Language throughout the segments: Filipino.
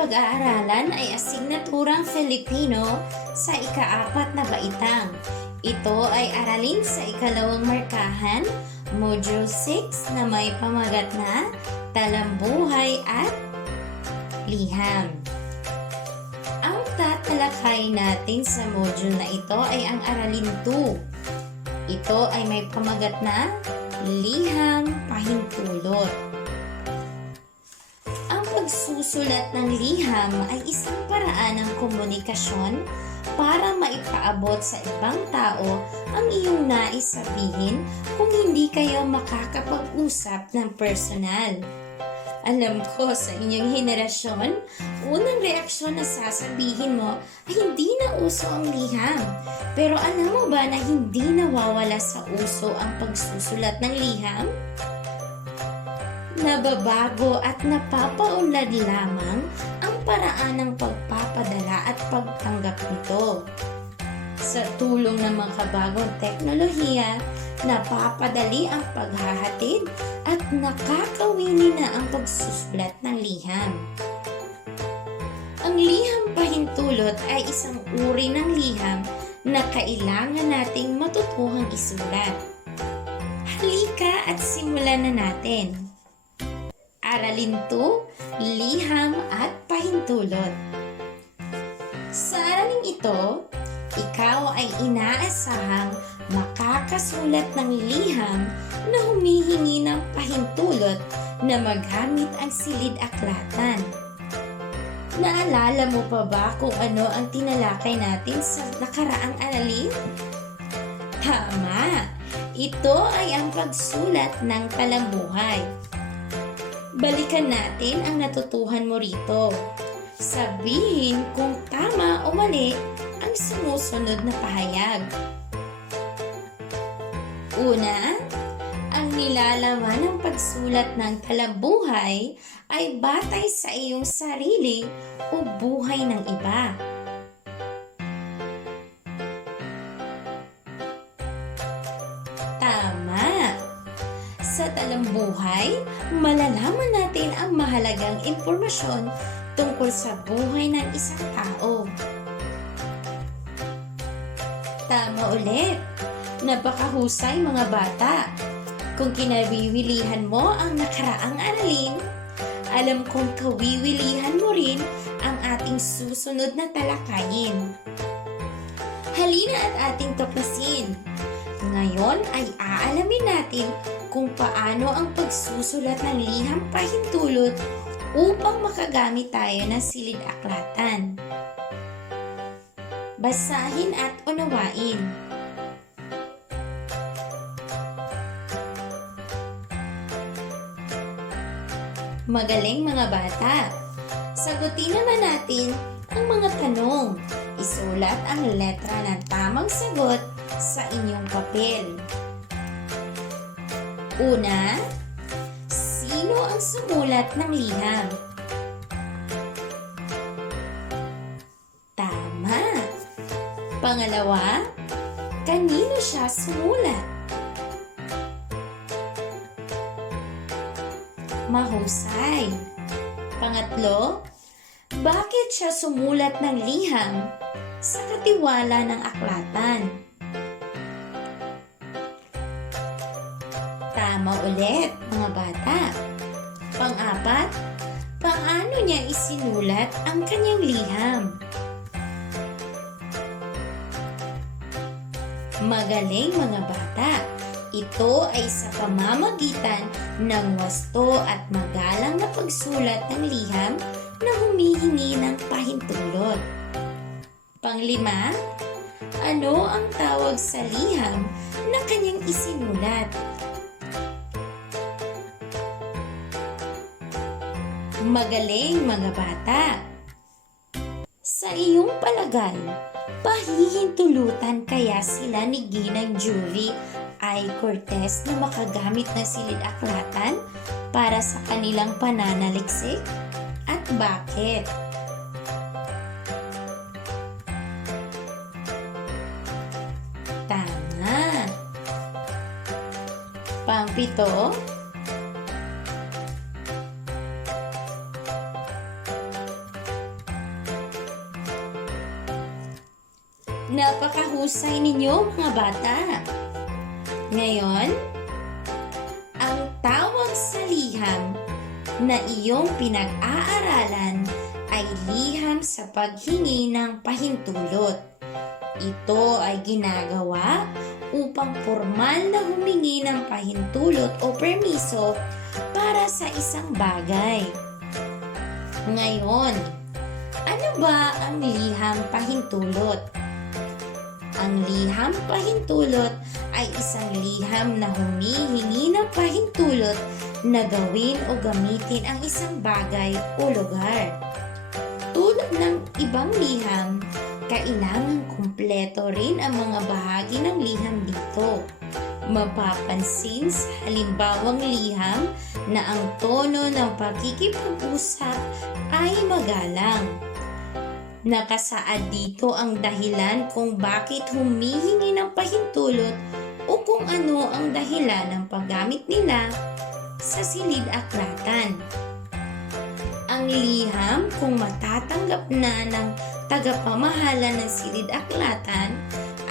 pag-aaralan ay asignaturang Filipino sa ikaapat na baitang. Ito ay aralin sa ikalawang markahan, Module 6 na may pamagat na Talambuhay at Liham. Ang tatalakay natin sa module na ito ay ang aralin 2. Ito ay may pamagat na Liham Pahintulot. Pagsusulat ng liham ay isang paraan ng komunikasyon para maipaabot sa ibang tao ang iyong nais sabihin kung hindi kayo makakapag-usap ng personal. Alam ko sa inyong henerasyon, unang reaksyon na sasabihin mo ay hindi na uso ang liham. Pero alam mo ba na hindi nawawala sa uso ang pagsusulat ng liham? Nababago at napapaunlad lamang ang paraan ng pagpapadala at pagtanggap nito. Sa tulong ng mga bagong teknolohiya, napapadali ang paghahatid at nakakawili na ang pagsusulat ng liham. Ang liham pahintulot ay isang uri ng liham na kailangan nating matutuhang isulat. Halika at simulan na natin. Aralin 2, Liham at Pahintulot. Sa araling ito, ikaw ay inaasahang makakasulat ng liham na humihingi ng pahintulot na magamit ang silid aklatan. Naalala mo pa ba kung ano ang tinalakay natin sa nakaraang aralin? Tama! Ito ay ang pagsulat ng talambuhay. Balikan natin ang natutuhan mo rito. Sabihin kung tama o mali ang sumusunod na pahayag. Una, ang nilalaman ng pagsulat ng talambuhay ay batay sa iyong sarili o buhay ng iba. Talambuhay, malalaman natin ang mahalagang impormasyon tungkol sa buhay ng isang tao. Tama ulit! Napakahusay mga bata! Kung kinawiwilihan mo ang nakaraang aralin, alam kong kawiwilihan mo rin ang ating susunod na talakayin. Halina at ating tuklasin. Ngayon ay aalamin natin kung paano ang pagsusulat ng liham pahintulot upang makagamit tayo ng silid aklatan. Basahin at unawain. Magaling mga bata! Sagutin naman natin ang mga tanong. Isulat ang letra ng tamang sagot sa inyong papel. Una, sino ang sumulat ng liham? Tama. Pangalawa, kanino siya sumulat? Mahusay. Pangatlo, bakit siya sumulat ng liham sa katiwala ng aklatan? Tama ulit, mga bata. Pang-apat, paano niya isinulat ang kanyang liham? Magaling mga bata. Ito ay sa pamamagitan ng wasto at magalang na pagsulat ng liham na humihingi ng pahintulot. Panglima, ano ang tawag sa liham na kanyang isinulat? Magaling mga bata! Sa iyong palagay, pahihintulutan kaya sila ni Ginang Jury ay Cortez na makagamit ng silid aklatan para sa kanilang pananaliksik? At bakit? Tama! Pampito, Napakahusay ninyo mga bata. Ngayon, ang tawag sa liham na iyong pinag-aaralan ay liham sa paghingi ng pahintulot. Ito ay ginagawa upang formal na humingi ng pahintulot o permiso para sa isang bagay. Ngayon, ano ba ang liham pahintulot? Ang liham pahintulot ay isang liham na humihingi ng pahintulot na gawin o gamitin ang isang bagay o lugar. Tulad ng ibang liham, kailangan kumpleto rin ang mga bahagi ng liham dito. Mapapansin sa halimbawang liham na ang tono ng pakikipag-usap ay magalang. Nakasaad dito ang dahilan kung bakit humihingi ng pahintulot o kung ano ang dahilan ng paggamit nila sa silid-aklatan. Ang liham kung matatanggap na ng tagapamahala ng silid-aklatan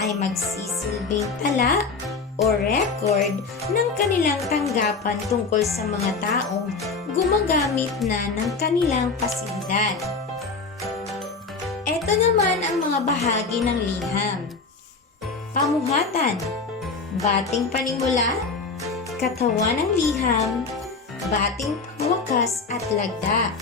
ay magsisilbing tala o record ng kanilang tanggapan tungkol sa mga taong gumagamit na ng kanilang pasilidad. Ito naman ang mga bahagi ng liham. Pamuhatan, bating panimula, katawan ng liham, bating pangwakas at lagda.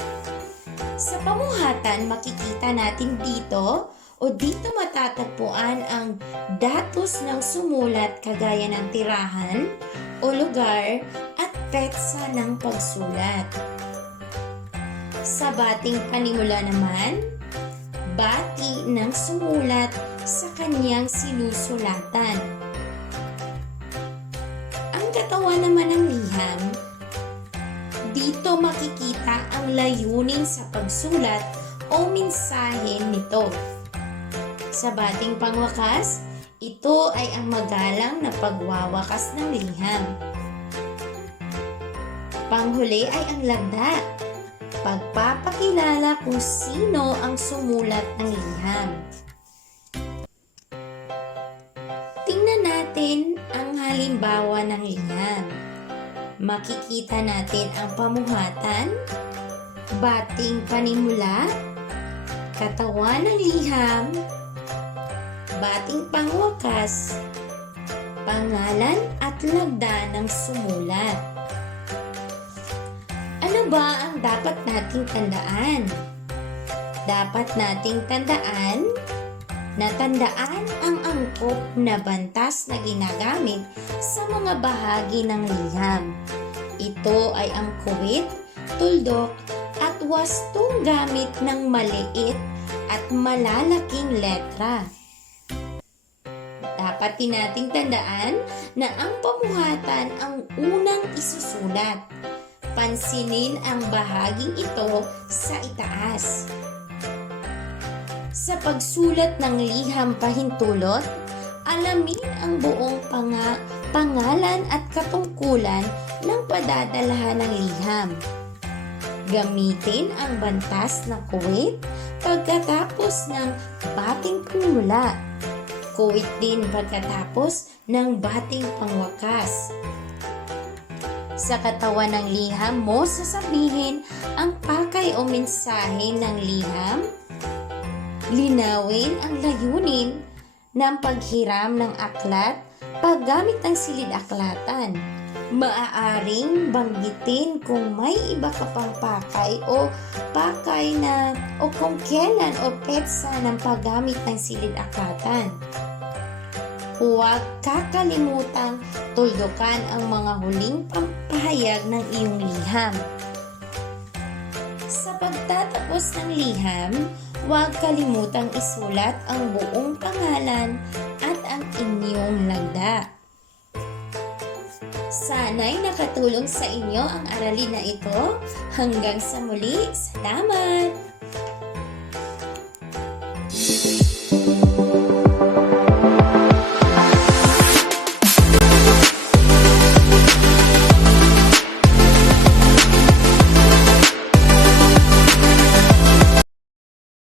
Sa pamuhatan, makikita natin dito o dito matatagpuan ang datos ng sumulat kagaya ng tirahan o lugar at petsa ng pagsulat. Sa bating panimula naman, bati ng sumulat sa kanyang sinusulatan. Ang katawan naman ng liham, dito makikita ang layunin sa pagsulat o mensahe nito. Sa bating pangwakas, ito ay ang magalang na pagwawakas ng liham. Panghuli ay ang lagda, pagpapakilala kung sino ang sumulat ng liham. Tingnan natin ang halimbawa ng liham. Makikita natin ang pamuhatan, bating panimula, katawan ng liham, bating pangwakas, pangalan at lagda ng sumulat. Ba ang dapat nating tandaan? Dapat nating tandaan na tandaan ang angkop na bantas na ginagamit sa mga bahagi ng liham. Ito ay ang kuwit, tuldok, at wastong gamit ng maliit at malalaking letra. Dapat din nating tandaan na ang pamuhatan ang unang isusulat. Pansinin ang bahaging ito sa itaas. Sa pagsulat ng liham pahintulot, alamin ang buong panga, pangalan at katungkulan ng padadalahan ng liham. Gamitin ang bantas na kuwit pagkatapos ng bating panimula. Kuwit din pagkatapos ng bating pangwakas. Sa katawan ng liham mo sasabihin ang pakay o mensahe ng liham Linawin ang layunin ng paghiram ng aklat paggamit ng silid-aklatan. Maaaring banggitin kung may iba ka pang pakay o pakay na o kung kailan o petsa ng paggamit ng silid-aklatan. Huwag kakalimutang tuldukan ang mga huling pampahayag ng iyong liham. Sa pagtatapos ng liham, huwag kalimutang isulat ang buong pangalan at ang inyong lagda. Sana'y nakatulong sa inyo ang aralin na ito. Hanggang sa muli, salamat!